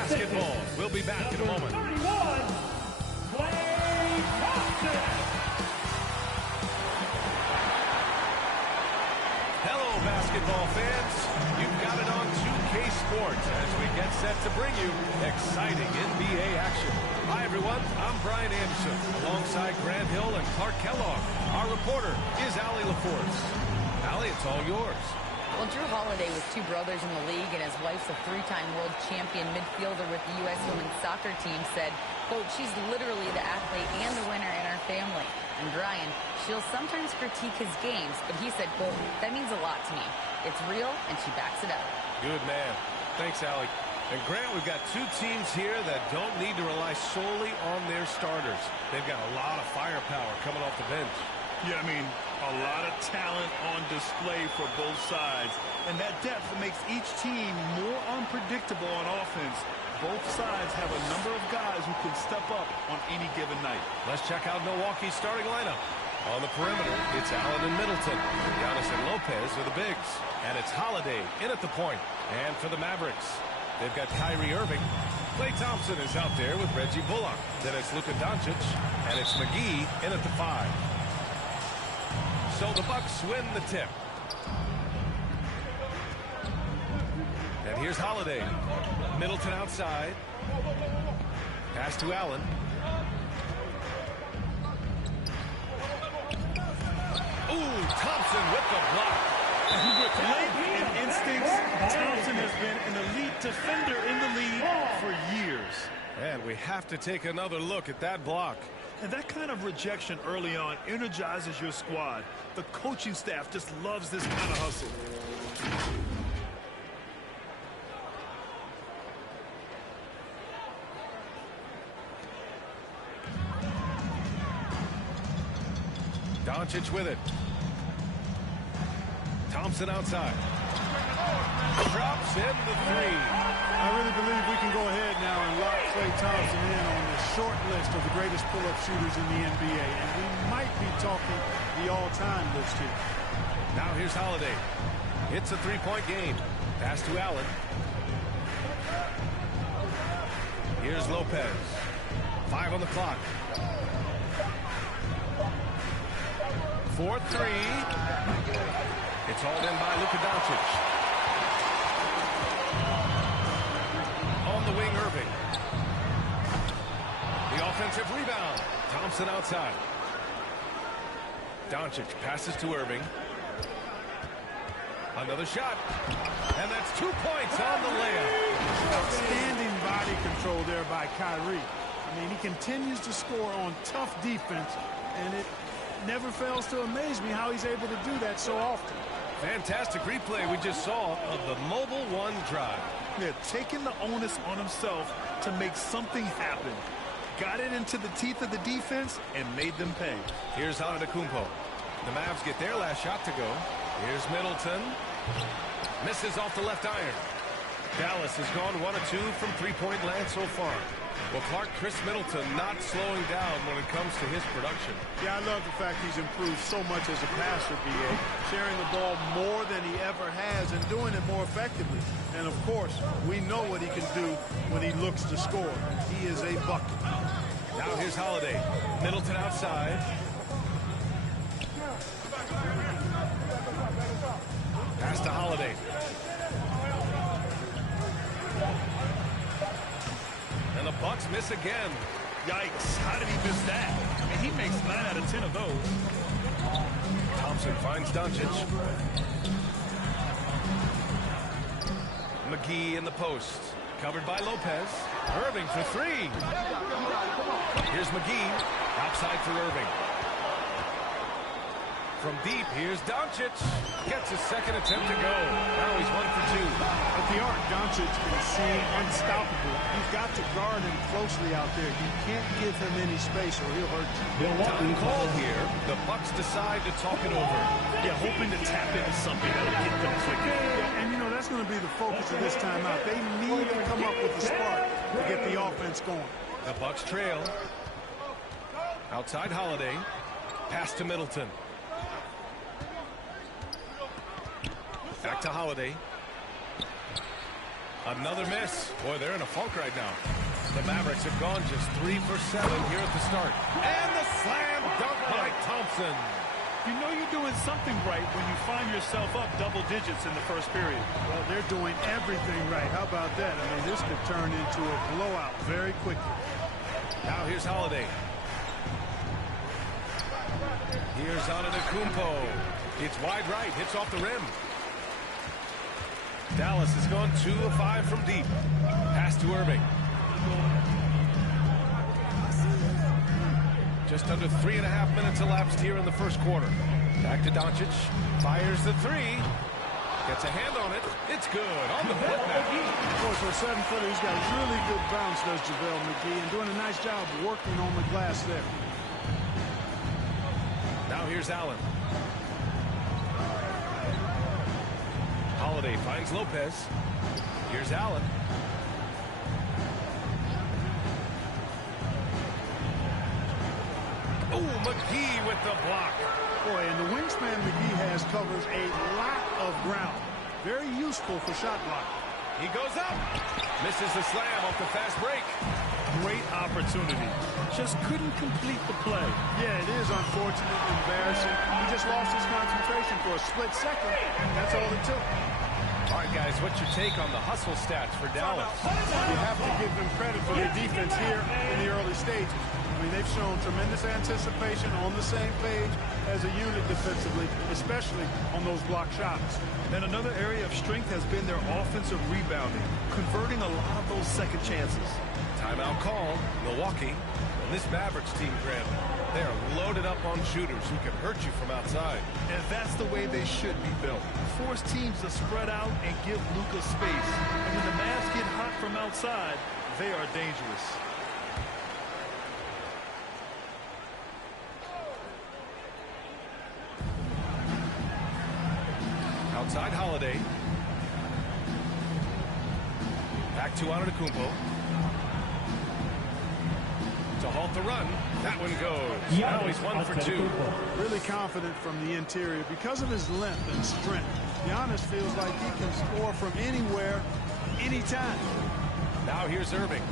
basketball. We'll be back in a moment. 31, Klay Thompson. Hello, basketball fans. You've got it on 2K Sports as we get set to bring you exciting NBA action. Hi, everyone. I'm Brian Anderson, alongside Grant Hill and Clark Kellogg. Our reporter is Allie LaForce. Allie, it's all yours. Well, Drew Holiday was two brothers in the league, and his wife's a three-time world champion midfielder with the U.S. women's soccer team, said, quote, she's literally the athlete and the winner in our family. And Brian, she'll sometimes critique his games, but he said, quote, that means a lot to me. It's real, and she backs it up. Good man. Thanks, Allie. And Grant, we've got two teams here that don't need to rely solely on their starters. They've got a lot of firepower coming off the bench. Yeah, I mean, a lot of talent on display for both sides. And that depth makes each team more unpredictable on offense. Both sides have a number of guys who can step up on any given night. Let's check out Milwaukee's starting lineup. On the perimeter, it's Allen and Middleton. Giannis and Lopez are the bigs. And it's Holiday in at the point. And for the Mavricks, they've got Kyrie Irving. Klay Thompson is out there with Reggie Bullock. Then it's Luka Doncic. And it's McGee in at the 5. So the Bucks win the tip. And here's Holiday. Middleton outside. Pass to Allen. Ooh, Thompson with the block. And with length and instincts, Thompson has been an elite defender in the league for years. And we have to take another look at that block. And that kind of rejection early on energizes your squad. The coaching staff just loves this kind of hustle. Doncic with it. Thompson outside. Drops in the 3. I really believe we can go ahead now and lock Klay Thompson in on the short list of the greatest pull-up shooters in the NBA. And we might be talking the all-time list here. Now here's Holiday. It's a three-point game. Pass to Allen. Here's Lopez. 5 on the clock. 4-3. It's hauled in by Luka Doncic. On the wing, Irving. The offensive rebound. Thompson outside. Doncic passes to Irving. Another shot. And that's 2 points on the layup. Outstanding body control there by Kyrie. I mean, he continues to score on tough defense, and it never fails to amaze me how he's able to do that so often. Fantastic replay we just saw of the mobile 1 drive. Yeah, taking the onus on himself to make something happen. Got it into the teeth of the defense and made them pay. Here's Antetokounmpo. The Mavs get their last shot to go. Here's Middleton. Misses off the left iron. Dallas has gone 1 of 2 from three-point land so far. Well, Clark, Chris Middleton not slowing down when it comes to his production. Yeah, I love the fact he's improved so much as a passer, B.A. Sharing the ball more than he ever has and doing it more effectively. And, of course, we know what he can do when he looks to score. He is a bucket. Now here's Holiday. Middleton outside. Pass to Holiday. And the Bucks miss again. Yikes, how did he miss that? I mean, he makes 9 out of 10 of those. Thompson finds Doncic. McGee in the post. Covered by Lopez. Irving for 3. Here's McGee. Outside for Irving. From deep, here's Doncic. Gets his second attempt to go. Now he's 1 for 2. At the arc, Doncic can seem unstoppable. You've got to guard him closely out there. You can't give him any space or he'll hurt you. Time call here. The Bucks decide to talk it over. Yeah, hoping to tap into something that'll get them clicking. Yeah, and you know, that's going to be the focus of this timeout. They need to come up with a spark to get the offense going. The Bucks trail. Outside Holiday. Pass to Middleton. Back to Holiday. Another miss. Boy, they're in a funk right now. The Mavericks have gone just 3 for 7 here at the start. And the slam dunk by Thompson. You know you're doing something right when you find yourself up double digits in the first period. Well, they're doing everything right. How about that? I mean, this could turn into a blowout very quickly. Now here's Holiday. Here's Antetokounmpo. It's wide right. Hits off the rim. Dallas has gone 2 of 5 from deep. Pass to Irving. Just under 3.5 minutes elapsed here in the first quarter. Back to Doncic. Fires the 3. Gets a hand on it. It's good. On the foot now. Of course, for a 7-footer, he's got really good bounce, does JaVale McGee, and doing a nice job working on the glass there. Now here's Allen. Holiday finds Lopez. Here's Allen. Oh, McGee with the block. Boy, and the wingspan McGee has covers a lot of ground. Very useful for shot blocking. He goes up. Misses the slam off the fast break. Great opportunity. Just couldn't complete the play. Yeah, it is unfortunate, embarrassing. He just lost his concentration for a split second. That's all it took. All right, guys, what's your take on the hustle stats for Dallas? You have to give them credit for their defense here in the early stages. I mean, they've shown tremendous anticipation, on the same page as a unit defensively, especially on those block shots. And another area of strength has been their offensive rebounding, converting a lot of those second chances. Timeout call, Milwaukee. And this Mavericks team, Grant, they are loaded up on shooters who can hurt you from outside. And that's the way they should be built. Force teams to spread out and give Luka space. And when the Mavs get hot from outside, they are dangerous. Outside Holiday. Back to Antetokounmpo. To halt the run. That one goes. Now he's 1 for 2. Really confident from the interior. Because of his length and strength, Giannis feels like he can score from anywhere, anytime. Now here's Irving.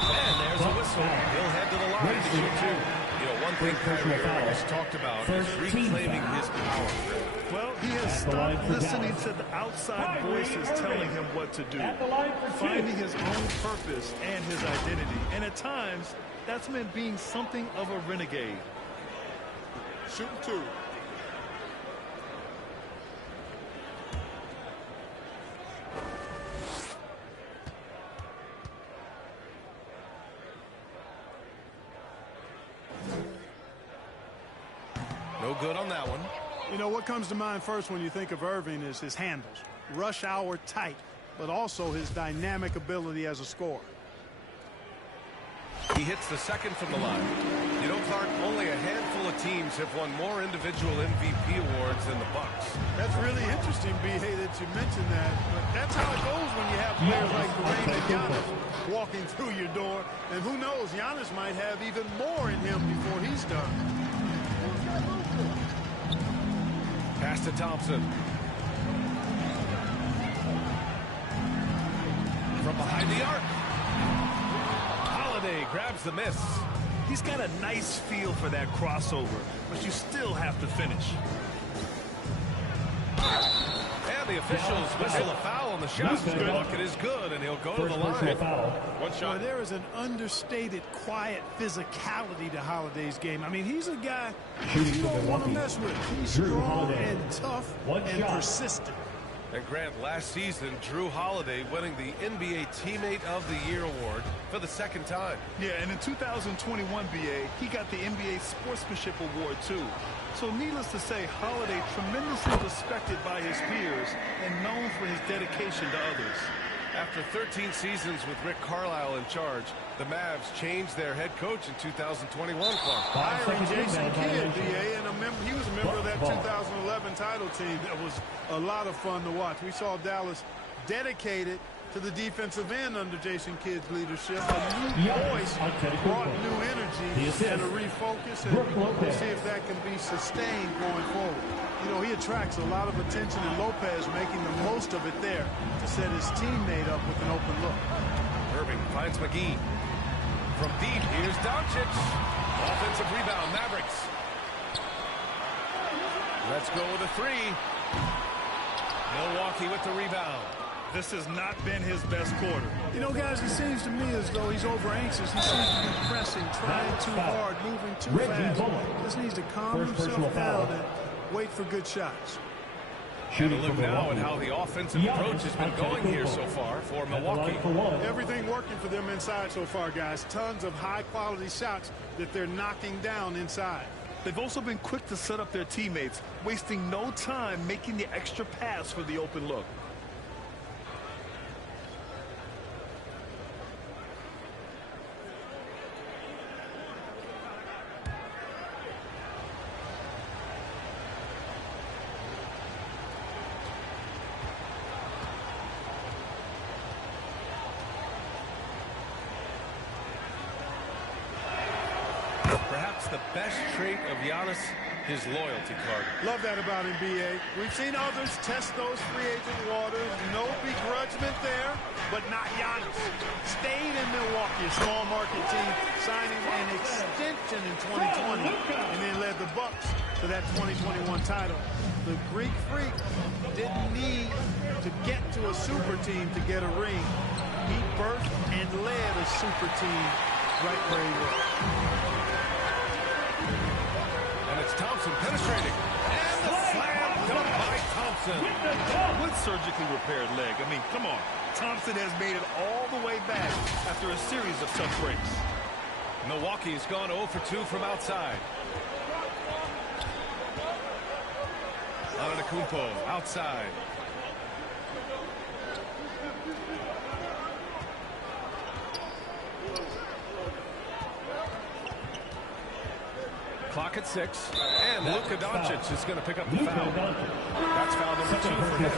And there's a whistle. He'll head to the line to shoot 2. You know, one thing Kyrie Irving has talked about is reclaiming his power. Well, he has stopped listening to the outside voices telling him what to do, finding his own purpose and his identity. And at times, that's meant being something of a renegade. Shooting 2. No good on that one. You know, what comes to mind first when you think of Irving is his handles. Rush hour tight, but also his dynamic ability as a scorer. He hits the second from the line. You know, Clark, only a handful of teams have won more individual MVP awards than the Bucks. That's really interesting, B.A., that you mentioned that. But that's how it goes when you have players like Kareem and Giannis walking through your door. And who knows, Giannis might have even more in him before he's done. Pass to Thompson. From behind the arc. Holiday grabs the miss. He's got a nice feel for that crossover, but you still have to finish. And the officials whistle a foul on the shot. The bucket is good, and he'll go to the line. One shot. Boy, there is an understated, quiet physicality to Holiday's game. I mean, he's a guy you don't want to mess with. He's strong and tough and persistent. And Grant, last season, Drew Holiday winning the NBA Teammate of the Year award for the second time. Yeah, and in 2021, BA, he got the NBA Sportsmanship Award, too. So needless to say, Holiday tremendously respected by his peers and known for his dedication to others. After 13 seasons with Rick Carlisle in charge, the Mavs changed their head coach in 2021. Hiring Jason Kidd, B.A., and he was a member of that 2011 title team. That was a lot of fun to watch. We saw Dallas dedicated to the defensive end under Jason Kidd's leadership. A new voice brought new energy and a refocus, and we'll see if that can be sustained going forward. You know, he attracts a lot of attention, and Lopez making the most of it there to set his teammate up with an open look. Irving finds McGee. From deep, here's Doncic. Offensive rebound, Mavricks. Let's go with a three. Milwaukee with the rebound. This has not been his best quarter. You know, guys, it seems to me as though he's over anxious. He seems to be pressing, trying too hard, moving too fast. Just needs to calm himself down and wait for good shots. And a look now at how the offensive approach has been going here so far for Milwaukee. Everything working for them inside so far, guys. Tons of high-quality shots that they're knocking down inside. They've also been quick to set up their teammates, wasting no time making the extra pass for the open look. Perhaps the best trait of Giannis, his loyalty card. Love that about him, B.A. We've seen others test those free agent waters. No begrudgment there, but not Giannis. Stayed in Milwaukee, a small market team, signing an extension in 2020, and then led the Bucks to that 2021 title. The Greek Freak didn't need to get to a super team to get a ring. He birthed and led a super team right where he was. Thompson penetrating. And the slam dunk by Thompson. With surgically repaired leg. I mean, come on. Thompson has made it all the way back after a series of tough breaks. Milwaukee's gone 0 for 2 from outside. Antetokounmpo outside. Clock at 6, and Luka Doncic is going to pick up the foul. That's foul number 2 for him.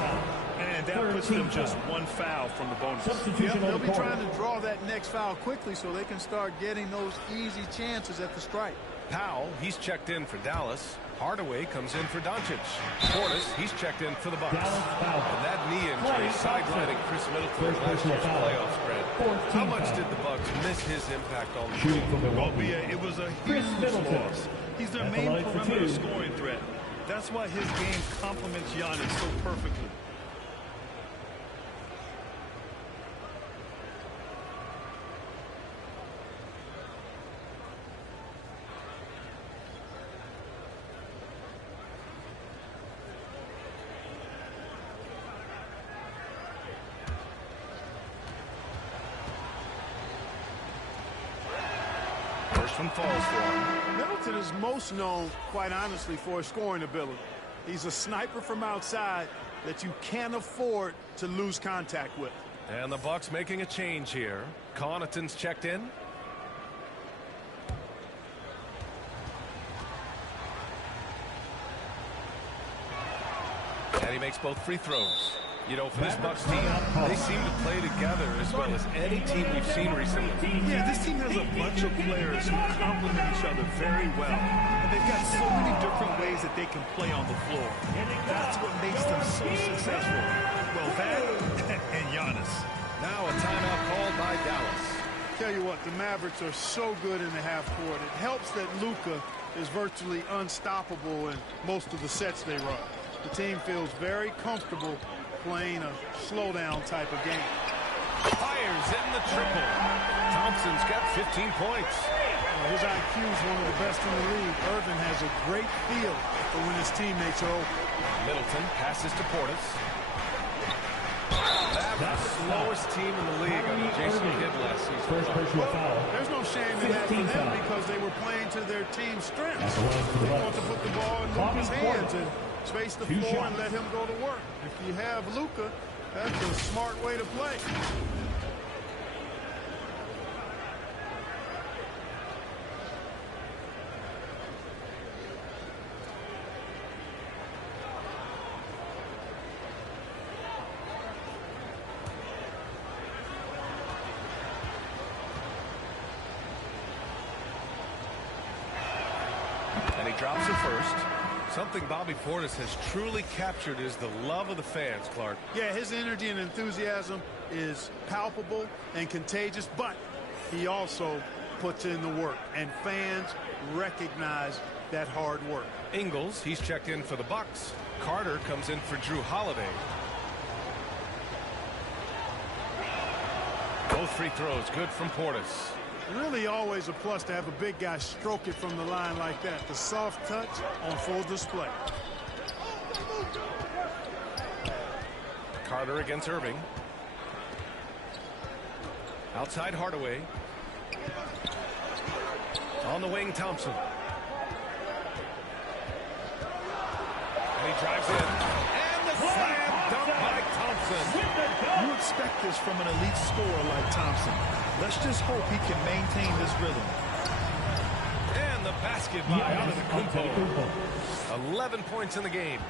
And that puts them just one foul from the bonus. Yep, they'll be trying to draw that next foul quickly so they can start getting those easy chances at the stripe. Powell, he's checked in for Dallas. Hardaway comes in for Doncic. Portis, he's checked in for the Bucks. And that knee injury sidelining Chris Middleton in last year's playoff spread. How much did the Bucks miss his impact on the team? Well, it was a huge loss. He's their main perimeter scoring threat. That's why his game complements Giannis so perfectly. First one falls for him. Middleton is most known, quite honestly, for his scoring ability. He's a sniper from outside that you can't afford to lose contact with. And the Bucks making a change here. Connaughton's checked in. And he makes both free throws. You know, for this Bucks team, they seem to play together as well as any team we've seen recently. Yeah, this team has a bunch of players who complement each other very well. And they've got so many different ways that they can play on the floor. That's what makes them so successful. Well, that and Giannis. Now a timeout called by Dallas. Tell you what, the Mavericks are so good in the half court. It helps that Luka is virtually unstoppable in most of the sets they run. The team feels very comfortable playing a slowdown type of game. Fires in the triple. Thompson's got 15 points. His IQ is one of the best in the league. Irvin has a great feel for when his teammates are open. Middleton passes to Portis. That's the slowest team in the league under Jason Kidd last season. Well, there's no shame in that for them because they were playing to their team's strengths. They want to put the ball in Luka's hands and space the floor and let him go to work. If you have Luka, that's a smart way to play. drops it first. Something Bobby Portis has truly captured is the love of the fans, Clark. Yeah, his energy and enthusiasm is palpable and contagious, but he also puts in the work, and fans recognize that hard work. Ingles, he's checked in for the Bucks. Carter comes in for Drew Holiday. Both free throws good from Portis. Really always a plus to have a big guy stroke it from the line like that. The soft touch on full display. Carter against Irving. Outside Hardaway. On the wing, Thompson. And he drives in. And the slam dunk by Thompson. You expect this from an elite scorer like Thompson. Let's just hope he can maintain this rhythm. And the basket by Antetokounmpo. 11 points in the game.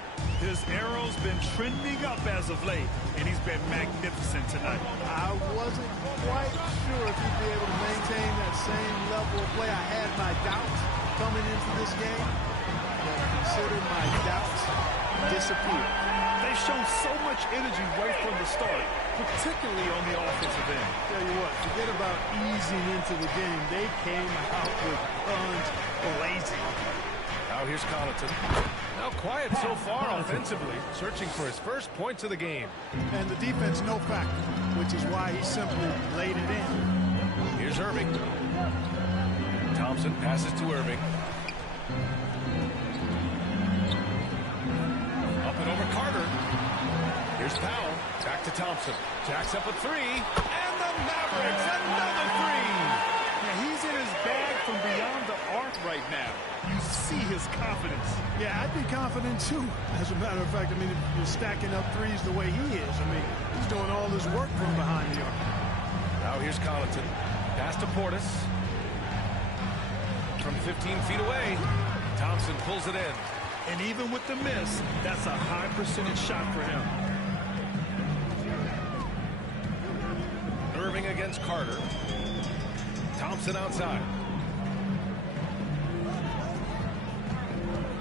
His arrow's been trending up as of late, and he's been magnificent tonight. I wasn't quite sure if he'd be able to maintain that same level of play. I had my doubts coming into this game, but consider my doubts disappeared. They've shown so much energy right from the start, particularly on the offensive end. Tell you what, forget about easing into the game. They came out with guns blazing. Now here's Connaughton. Now quiet so far offensively, searching for his first points of the game. And the defense no factor, which is why he simply laid it in. Here's Irving. Thompson passes to Irving. Up and over Carter. Here's Powell. Back to Thompson. Jacks up a three. And the Mavricks, another three. Yeah, he's in his bag from beyond the arc right now. You see his confidence. Yeah, I'd be confident too. As a matter of fact, I mean, if you're stacking up threes the way he is, I mean, he's doing all his work from behind the arc. Now here's Connaughton. Pass to Portis. From 15 feet away, Thompson pulls it in. And even with the miss, that's a high percentage shot for him. Irving against Carter. Thompson outside.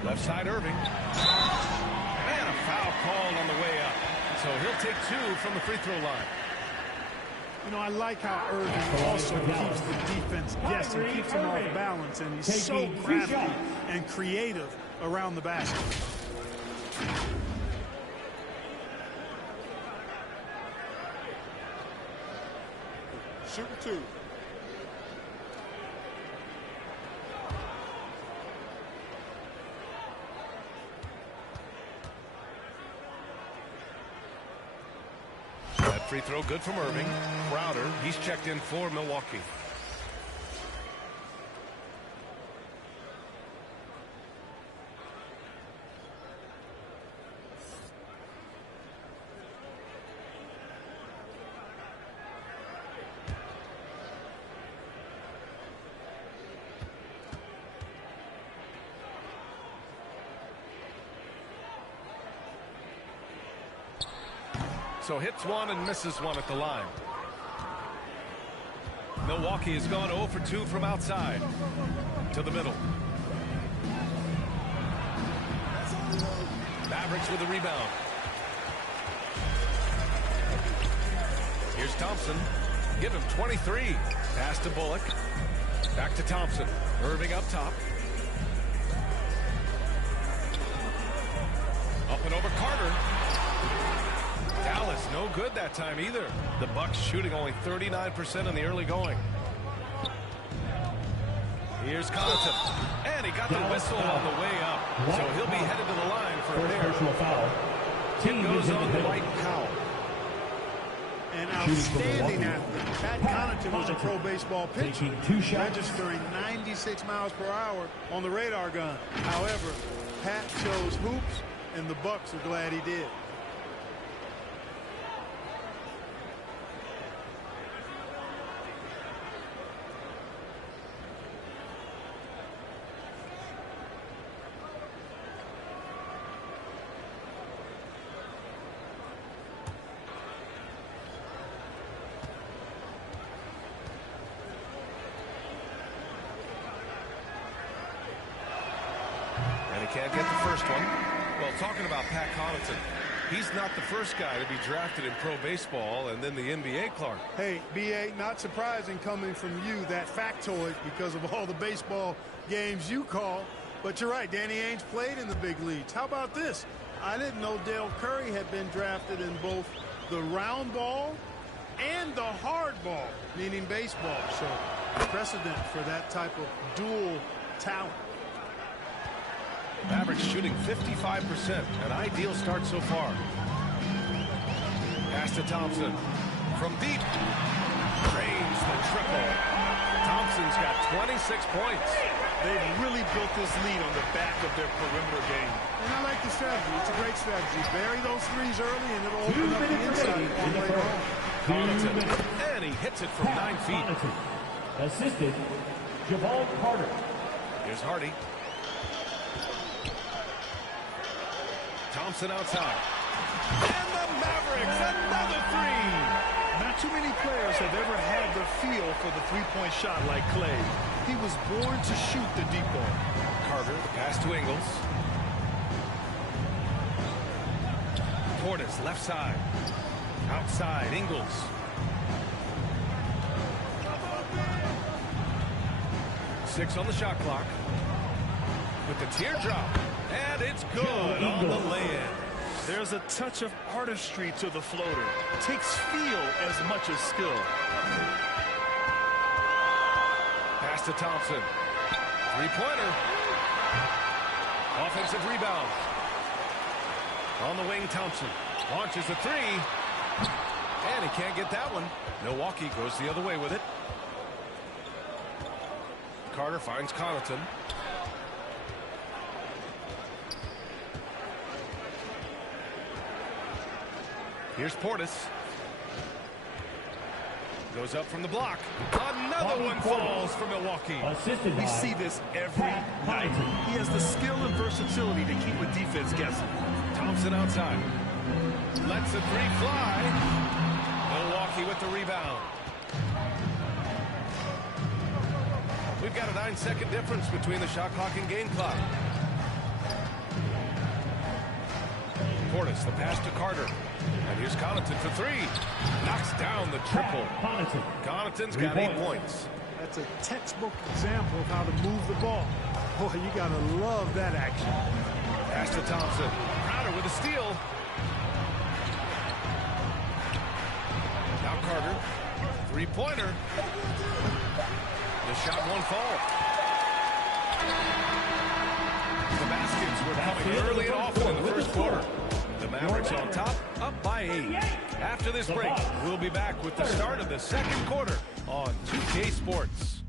Left side Irving. And a foul called on the way up. So he'll take two from the free throw line. You know, I like how Irving also keeps the defense guessing, keeps them off balance, and he's so crafty and creative around the basket. Shooting two. That free throw good from Irving. Crowder, he's checked in for Milwaukee. So hits one and misses one at the line. Milwaukee has gone 0 for 2 from outside. To the middle. Mavricks with the rebound. Here's Thompson. Give him 23. Pass to Bullock. Back to Thompson. Irving up top. Up and over Carter. Dallas no good that time either. The Bucks shooting only 39% in the early going. Here's Connaughton. And he got the whistle on the way up. So he'll be headed to the line for a personal foul. Team goes on to White Powell. An outstanding athlete. Pat Connaughton was a pro baseball pitcher, registering 96 miles per hour on the radar gun. However, Pat chose hoops, and the Bucks are glad he did. first one. Well, talking about Pat Connaughton, he's not the first guy to be drafted in pro baseball and then the NBA, Clark. Hey, B.A., not surprising coming from you, that factoid, because of all the baseball games you call. But you're right, Danny Ainge played in the big leagues. How about this? I didn't know Dale Curry had been drafted in both the round ball and the hard ball, meaning baseball. So precedent for that type of dual talent. Mavricks shooting 55%. An ideal start so far. Pass to Thompson. From deep. Drains the triple. Thompson's got 26 points. They've really built this lead on the back of their perimeter game. And I like the strategy. It's a great strategy. Bury those threes early, and it'll open up the inside later on. Connaughton. And he hits it from 9 feet. Assisted, Jabal Carter. Here's Hardy. Thompson outside. And the Mavricks, another three. Not too many players have ever had the feel for the three-point shot like Klay. He was born to shoot the deep ball. Carter, the pass to Ingles. Portis, left side. Outside, Ingles. Six on the shot clock. With the teardrop. And it's good on the lay-in. There's a touch of artistry to the floater. Takes feel as much as skill. Pass to Thompson. Three-pointer. Offensive rebound. On the wing, Thompson. Launches the three. And he can't get that one. Milwaukee goes the other way with it. Carter finds Connaughton. Here's Portis. Goes up from the block. Another one falls for Milwaukee. We see this every night. He has the skill and versatility to keep a defense guessing. Thompson outside. Lets the three fly. Milwaukee with the rebound. We've got a 9-second difference between the shot clock and game clock. Portis, the pass to Carter. And here's Connaughton for three. Knocks down the triple. Connaughton's got 8 points. That's a textbook example of how to move the ball. Boy, you got to love that action. Pass to Thompson. Crowder with a steal. Now Carter. Three-pointer. The shot won't fall. The baskets were coming early and often in the first quarter. The Mavericks on top, up by 8. After this break, we'll be back with the start of the second quarter on 2K Sports.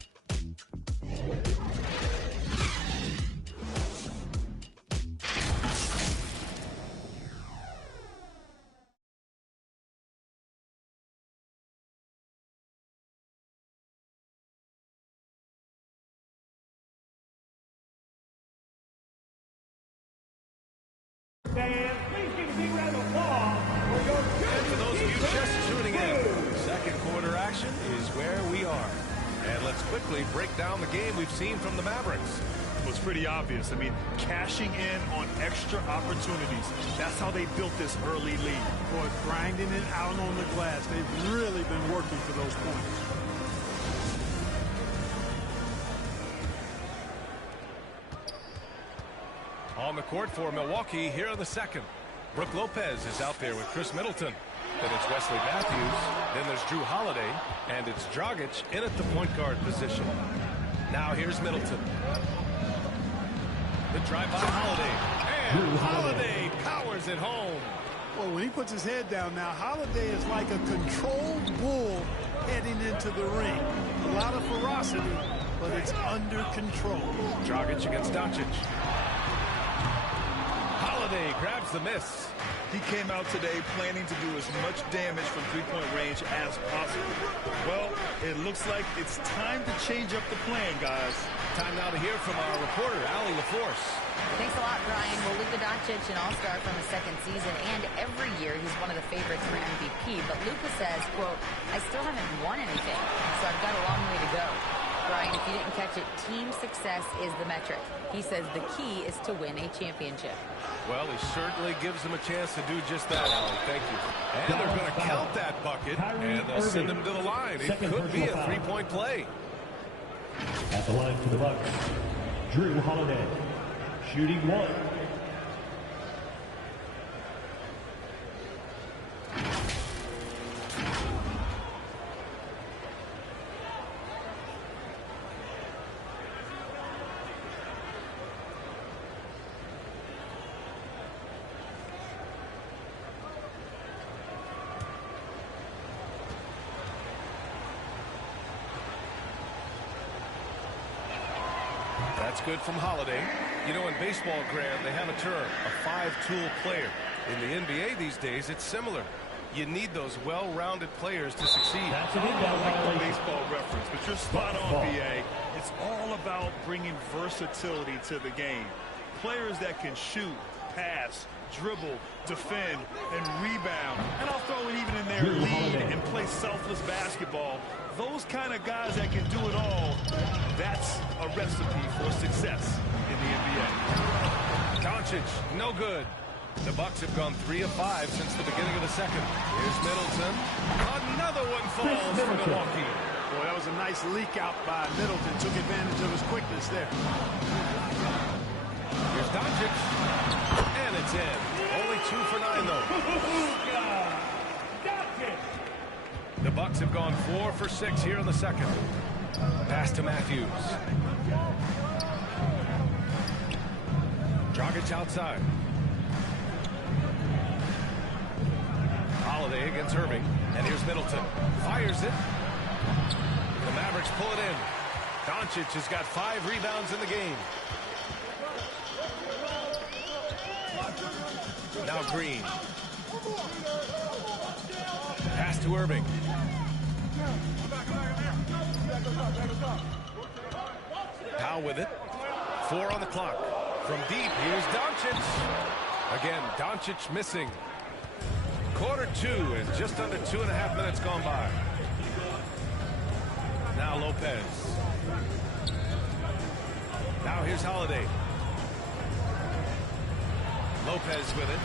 And for those of you just tuning in, second quarter action is where we are. And let's quickly break down the game we've seen from the Mavericks. It was pretty obvious. I mean, cashing in on extra opportunities. That's how they built this early lead. Boy, grinding it out on the glass. They've really been working for those points. On the court for Milwaukee here in the second. Brook Lopez is out there with Chris Middleton. Then it's Wesley Matthews. Then there's Drew Holiday. And it's Dragic in at the point guard position. Now here's Middleton. The drive by Holiday. And Holiday powers it home. Well, when he puts his head down now, Holiday is like a controlled bull heading into the ring. A lot of ferocity, but it's under control. Dragic against Doncic. Holiday grabs the miss. He came out today planning to do as much damage from three-point range as possible. Well, it looks like it's time to change up the plan, guys. Time now to hear from our reporter, Allie LaForce. Thanks a lot, Brian. Well, Luka Doncic, an all-star from his second season, and every year he's one of the favorites for MVP. But Luka says, quote, I still haven't won anything, so I've got a long way to go. Brian, if you didn't catch it, team success is the metric. He says the key is to win a championship. Well, he certainly gives them a chance to do just that, Alan. Thank you. And they're going to count that bucket, and they'll send him to the line. It could be a three-point play. At the line for the Bucks, Drew Holiday, shooting 1. That's good from Holiday. You know, in baseball, Grant, they have a term, a 5-tool player. In the NBA these days, it's similar. You need those well-rounded players to succeed. That's an I inbound like the violation. baseball reference, but you're spot on, BA. It's all about bringing versatility to the game. Players that can shoot, pass, dribble, defend, and rebound. And I'll throw it even in their lead and play selfless basketball. Those kind of guys that can do it all, that's a recipe for success in the NBA. Doncic, no good. The Bucks have gone 3 of 5 since the beginning of the second. Here's Middleton. Another one falls for Milwaukee. Boy, that was a nice leak out by Middleton. Took advantage of his quickness there. Here's Doncic. And it's in. Only 2 for 9, though. The Bucks have gone 4 for 6 here in the second. Pass to Matthews. Dragic outside. Holiday against Irving. And here's Middleton. Fires it. The Mavericks pull it in. Doncic has got 5 rebounds in the game. Now Green. Pass to Irving. Powell with it. 4 on the clock. From deep, here's Doncic. Again, Doncic missing. Quarter 2 and just under 2.5 minutes gone by. Now Lopez. Now here's Holiday. Lopez with it.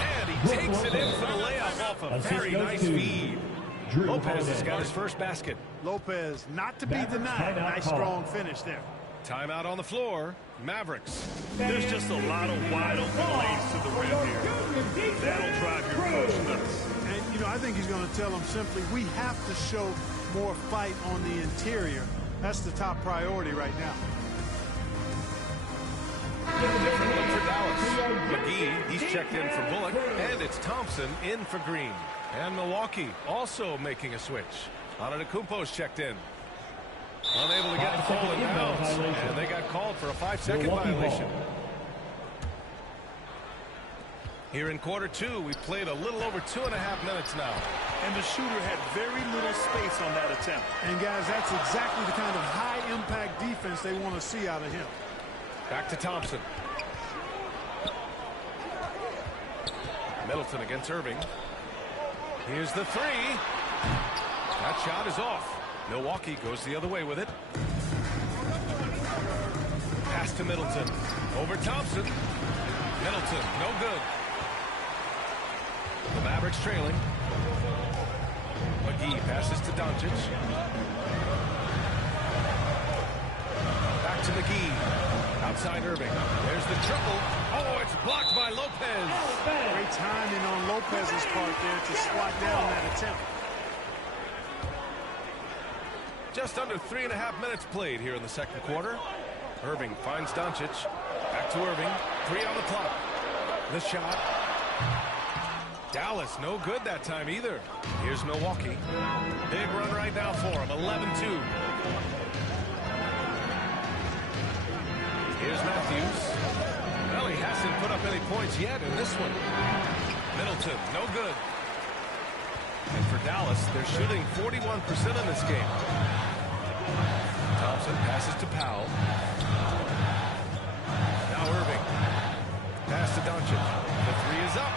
And he takes it in for the layup off a very nice feed. Lopez has got his first basket. Lopez, not to be denied. Nice, strong finish there. Timeout on the floor. Mavericks. There's just a lot of wide open lanes to the rim here. That'll drive your coach nuts. And, you know, I think he's going to tell them simply, we have to show more fight on the interior. That's the top priority right now. Different look for Dallas. McGee, he's checked in for Bullock. And it's Thompson in for Green. And Milwaukee also making a switch. Antetokounmpo's checked in. Unable to get the ball in bounds. And they got called for a 5-second violation. Here in quarter 2, we've played a little over 2.5 minutes now. And the shooter had very little space on that attempt. And, guys, that's exactly the kind of high-impact defense they want to see out of him. Back to Thompson. Middleton against Irving. Here's the 3. That shot is off. Milwaukee goes the other way with it. Pass to Middleton. Over Thompson. Middleton, no good. The Mavericks trailing. McGee passes to Doncic. Back to McGee. Outside Irving. There's the triple. Oh, it's blocked by Lopez. Great timing on Lopez's part there to swat down that attempt. Just under 3.5 minutes played here in the second quarter. Irving finds Doncic. Back to Irving. 3 on the clock. The shot. Dallas, no good that time either. Here's Milwaukee. Big run right now for him. 11-2. Here's Matthews. Well, he hasn't put up any points yet in this one. Middleton, no good. And for Dallas, they're shooting 41% in this game. Thompson passes to Powell. Now Irving. Pass to Doncic. The 3 is up.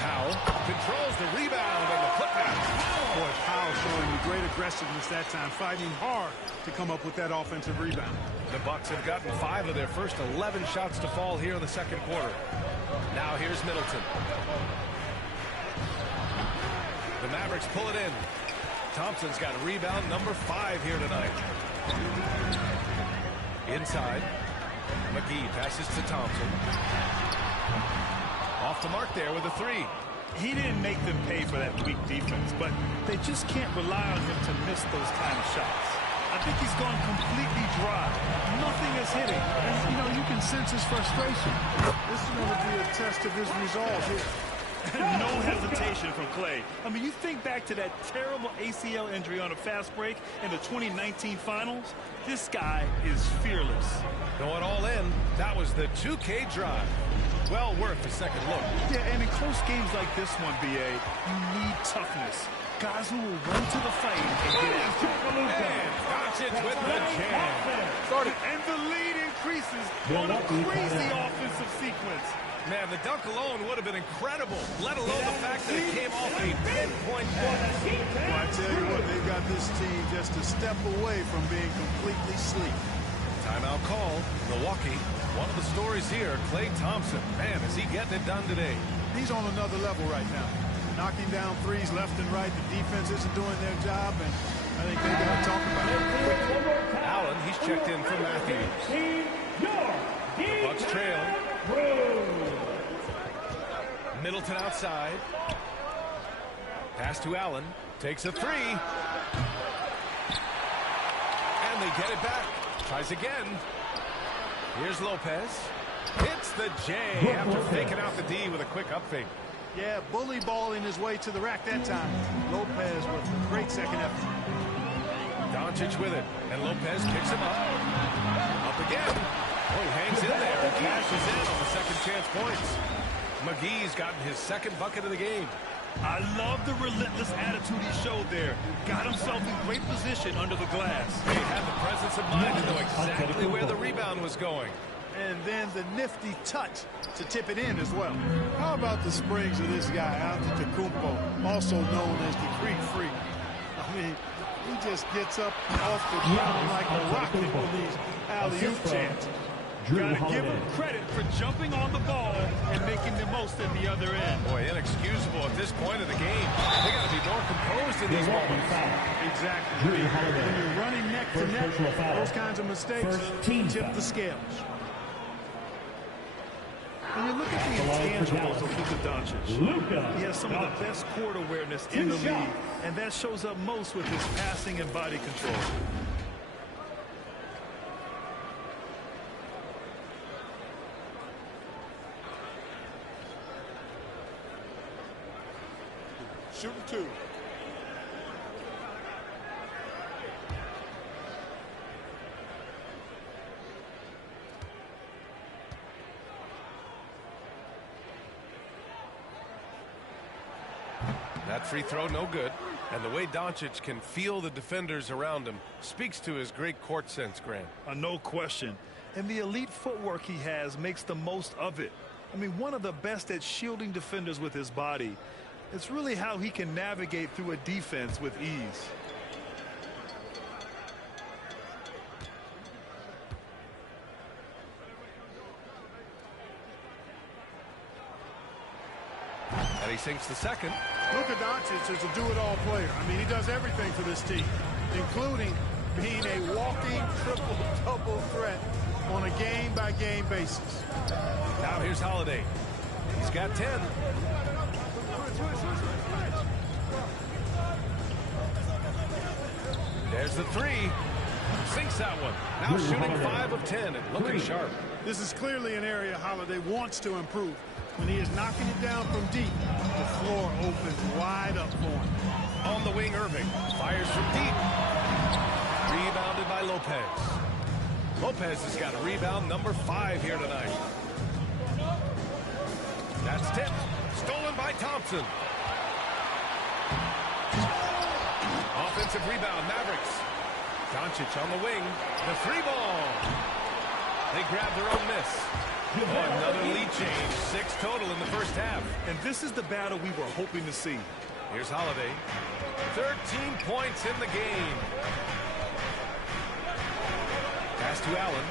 Powell controls the rebound and the putback. Boy, Powell showing you great aggressiveness that time, fighting hard to come up with that offensive rebound. The Bucks have gotten 5 of their first 11 shots to fall here in the second quarter. Now here's Middleton. The Mavericks pull it in. Thompson's got rebound number 5 here tonight. Inside. McGee passes to Thompson. Off the mark there with a 3. He didn't make them pay for that weak defense, but they just can't rely on him to miss those kind of shots. I think he's gone completely dry. Nothing is hitting. And, you know, you can sense his frustration. This is going to be a test of his resolve here. No hesitation from Klay. I mean, you think back to that terrible ACL injury on a fast break in the 2019 finals. This guy is fearless. Going all in. That was the 2K drive. Well worth a second look. Yeah, and in close games like this one, BA, you need toughness. Guys who will run to the fight and get after it. And Doncic with the jam. Started. And the lead increases on a crazy offensive sequence. Man, the dunk alone would have been incredible, let alone the fact that it came off a pinpoint pass. Well, I tell you what, they've got this team just a step away from being completely sleep. Timeout call. Milwaukee. One of the stories here, Klay Thompson. Man, is he getting it done today? He's on another level right now. Knocking down threes left and right. The defense isn't doing their job, and I think they got to talk about it quickly. Allen, he's checked in for Matthews. The Bucks trail. Middleton outside. Pass to Allen. Takes a 3. And they get it back. Tries again. Here's Lopez. Hits the J after faking out the D with a quick up fake. Yeah, bully balling his way to the rack that time. Lopez with a great second effort. Doncic with it. And Lopez picks him up. Up again. Oh, he hangs in there and cashes in on the second chance points. McGee's gotten his second bucket of the game. I love the relentless attitude he showed there. Got himself in great position under the glass. He had the presence of mind to know exactly where the rebound was going. And then the nifty touch to tip it in as well. How about the springs of this guy, Antetokounmpo, also known as the Greek Freak? I mean, he just gets up off the ground like a rocket with these alley-oop chances. Got to give him credit for jumping on the ball and making the most at the other end. Boy, inexcusable at this point of the game. They got to be more composed in these moments. Exactly. When you're running neck to neck, those kinds of mistakes tip the scales. When you look at the intangibles of Luka Doncic, he has some of the best court awareness in the league, and that shows up most with his passing and body control. Shooting 2. That free throw, no good. And the way Doncic can feel the defenders around him speaks to his great court sense, Grant. No question. And the elite footwork he has makes the most of it. I mean, one of the best at shielding defenders with his body. It's really how he can navigate through a defense with ease. And he sinks the second. Luka Doncic is a do-it-all player. I mean, he does everything for this team, including being a walking triple-double threat on a game-by-game basis. Now here's Holiday. He's got 10. There's the 3. Sinks that one. Now shooting 5 of 10 and looking sharp. This is clearly an area Holiday wants to improve. When he is knocking it down from deep, the floor opens wide up for him. On the wing, Irving fires from deep. Rebounded by Lopez. Lopez has got a rebound number 5 here tonight. That's tipped. Stolen by Thompson. Offensive rebound, Mavricks. Doncic on the wing. The 3 ball. They grab their own miss. Another lead change. 6 total in the first half. And this is the battle we were hoping to see. Here's Holiday. 13 points in the game. Pass to Allen.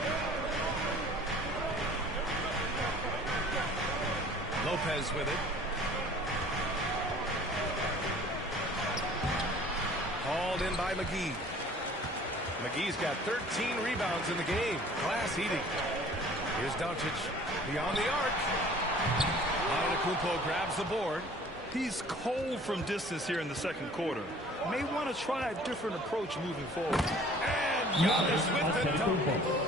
Lopez with it. Called in by McGee. McGee's got 13 rebounds in the game. Glass eating. Here's Doncic beyond the arc. Antetokounmpo grabs the board. He's cold from distance here in the second quarter. May want to try a different approach moving forward. And Giannis with the dunk.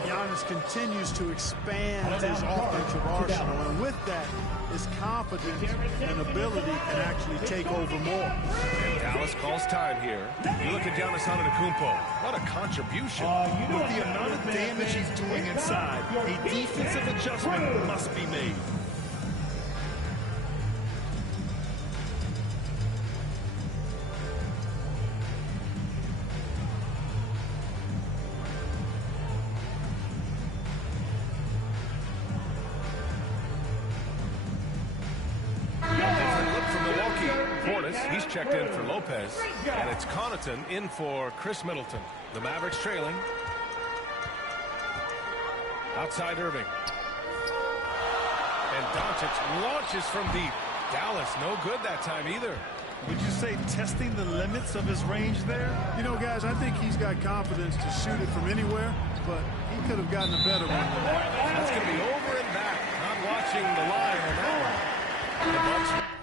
Giannis continues to expand his offensive arsenal, and with that, his confidence and ability can actually take over more. And Dallas calls time here. You look at Giannis Antetokounmpo. What a contribution. With the amount of damage he's doing inside, a defensive adjustment must be made. He's checked in for Lopez, and it's Connaughton in for Chris Middleton. The Mavericks trailing. Outside Irving. And Doncic launches from deep. Dallas, no good that time either. Would you say testing the limits of his range there? You know, guys, I think he's got confidence to shoot it from anywhere, but he could have gotten a better one than that. That's going to be over and back. Not watching the line on that one. The Bucks